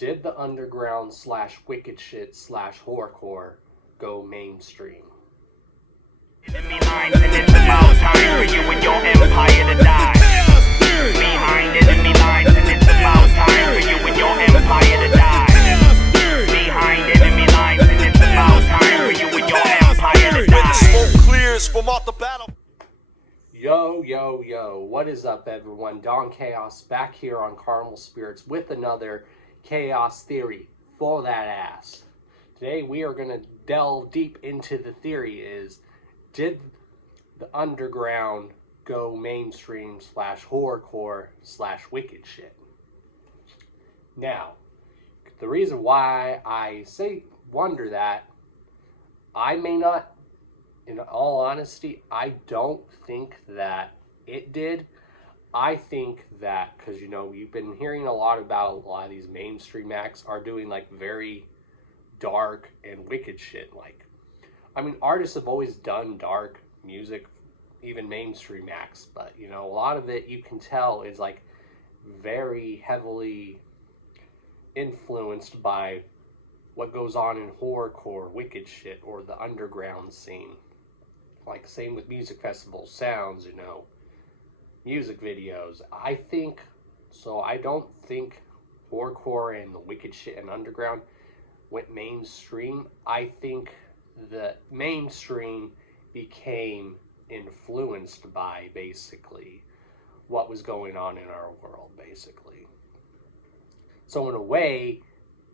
Did the Underground / Wickedshit / Horrorcore go mainstream? Enemy lines, and it's about time for you and your empire to die. Behind enemy lines, and it's about time for you and your empire to die. Behind enemy lines, and it's about time for you and your empire to die. When the smoke clears from off the battle. Yo, yo, yo, what is up, everyone? Don Chaos back here on CarnivalSpirits with another Chaos theory for that ass. Today we are going to delve deep into the theory is, did the Underground go mainstream / Horrorcore / Wickedshit? Now, the reason why I wonder that, I may not, in all honesty, I don't think that it did. I think that, because, you know, you've been hearing a lot about a lot of these mainstream acts are doing, like, very dark and wicked shit. Like, I mean, artists have always done dark music, even mainstream acts, but, you know, a lot of it, you can tell, is, like, very heavily influenced by what goes on in horrorcore, wicked shit, or the underground scene. Like, same with music festivals, sounds, you know, music videos. I think, so I don't think horrorcore and the wicked shit and underground went mainstream. I think the mainstream became influenced by, basically, what was going on in our world, basically. So in a way,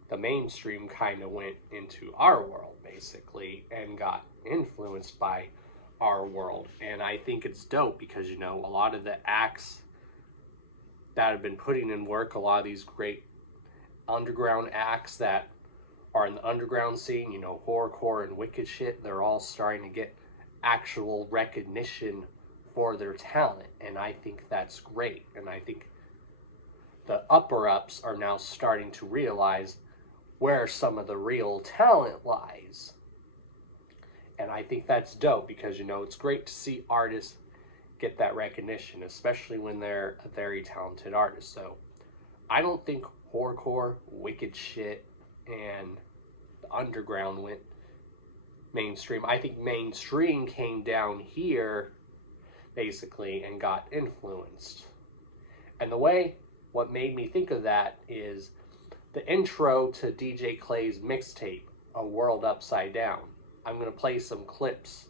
the mainstream kind of went into our world, basically, and got influenced by our world. And I think it's dope because, you know, a lot of the acts that have been putting in work, a lot of these great underground acts that are in the underground scene, you know, horrorcore and wicked shit, they're all starting to get actual recognition for their talent. And I think that's great. And I think the upper-ups are now starting to realize where some of the real talent lies. And I think that's dope because, you know, it's great to see artists get that recognition, especially when they're a very talented artist. So I don't think horrorcore, wicked shit, and the underground went mainstream. I think mainstream came down here, basically, and got influenced. And what made me think of that is the intro to DJ Clay's mixtape, A World Upside Down. I'm going to play some clips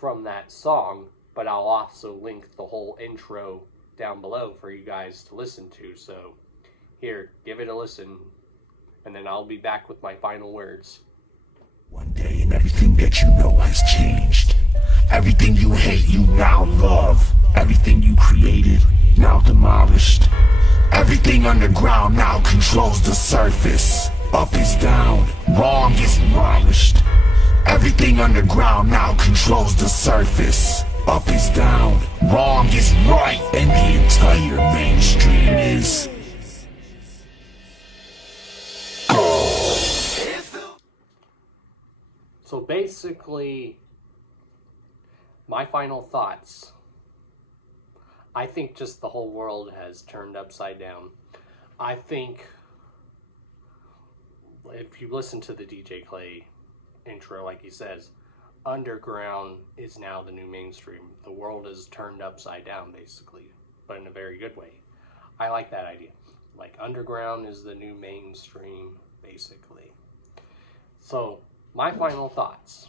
from that song, but I'll also link the whole intro down below for you guys to listen to. So here, give it a listen, and then I'll be back with my final words. One day and everything that you know has changed. Everything you hate you now love. Everything you created now demolished. Everything underground now controls the surface. Up is down, wrong is demolished. Everything underground now controls the surface. Up is down, wrong is right, and the entire mainstream is gold. So basically, my final thoughts. I think just the whole world has turned upside down. I think if you listen to the DJ Clay intro, like he says, underground is now the new mainstream. The world is turned upside down, basically, but in a very good way. I like that idea. Like, underground is the new mainstream, basically. So, my final thoughts.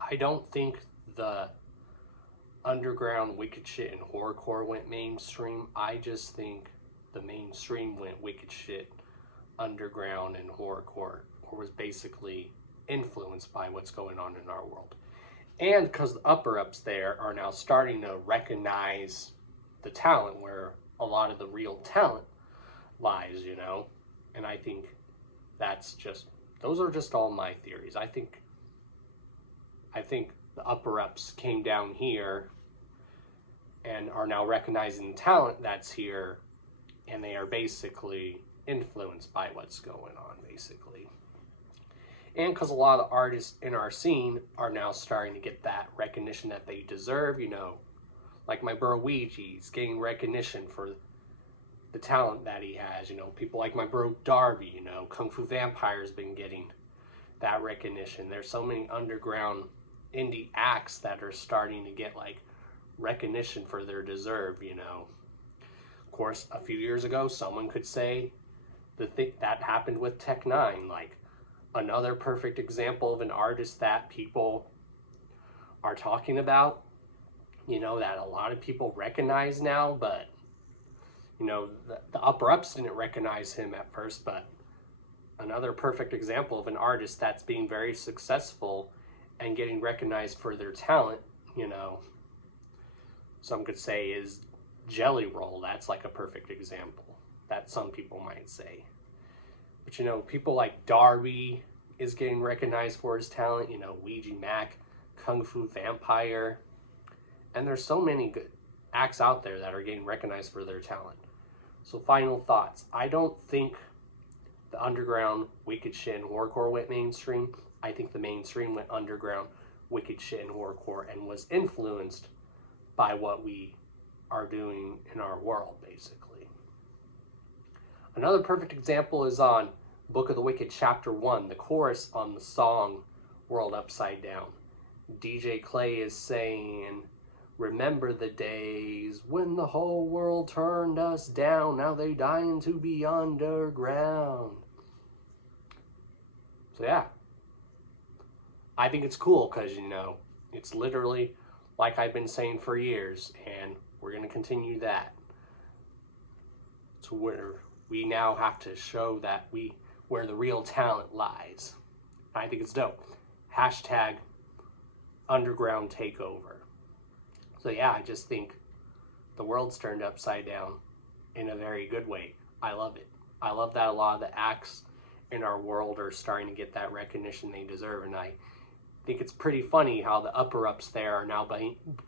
I don't think the underground wicked shit and horrorcore went mainstream. I just think the mainstream went wicked shit, underground, and horrorcore, or was basically influenced by what's going on in our world. And because the upper-ups there are now starting to recognize the talent, where a lot of the real talent lies, you know. And I think that's just, those are just all my theories. I think the upper-ups came down here and are now recognizing the talent that's here, and they are basically influenced by what's going on, basically. And because a lot of the artists in our scene are now starting to get that recognition that they deserve, you know. Like my bro Ouija's getting recognition for the talent that he has. You know, people like my bro Darby, you know, Kung Fu Vampire's been getting that recognition. There's so many underground indie acts that are starting to get like recognition for their deserve, you know. Of course, a few years ago, someone could say the thing that happened with Tech Nine, like another perfect example of an artist that people are talking about, you know, that a lot of people recognize now, but you know, the upper ups didn't recognize him at first, but another perfect example of an artist that's being very successful and getting recognized for their talent, you know, some could say is Jelly Roll. That's like a perfect example that some people might say. But you know, people like Darby is getting recognized for his talent, you know, Ouija Mac, Kung Fu Vampire, and there's so many good acts out there that are getting recognized for their talent. So final thoughts. I don't think the underground Wickedshit and Horrorcore went mainstream. I think the mainstream went underground Wickedshit and Horrorcore and was influenced by what we are doing in our world, basically. Another perfect example is on Book of the Wicked Chapter 1, the chorus on the song World Upside Down. DJ Clay is saying, remember the days when the whole world turned us down, now they dying to be underground. So yeah, I think it's cool because, you know, it's literally like I've been saying for years, and we're going to continue that. So we now have to show that where the real talent lies. I think it's dope. Hashtag underground takeover. So yeah, I just think the world's turned upside down in a very good way. I love it. I love that a lot of the acts in our world are starting to get that recognition they deserve, and I think it's pretty funny how the upper-ups there are now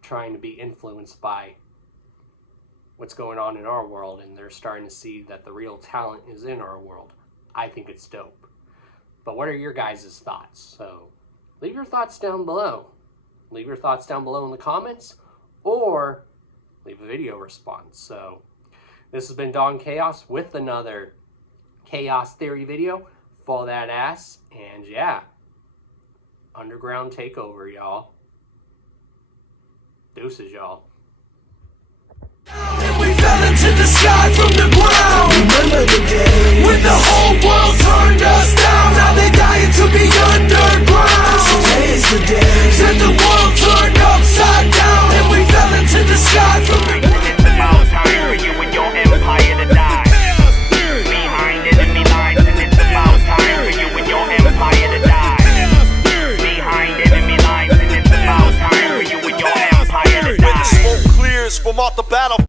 trying to be influenced by what's going on in our world, and they're starting to see that the real talent is in our world. I think it's dope. But what are your guys' thoughts? So leave your thoughts down below. Leave your thoughts down below in the comments, or leave a video response. So this has been Don Chaos with another Chaos Theory video. Follow that ass, and yeah, underground takeover, y'all. Deuces, y'all. And we fell into the sky from the ground. Remember the day when the whole world turned us down, now they dying to be under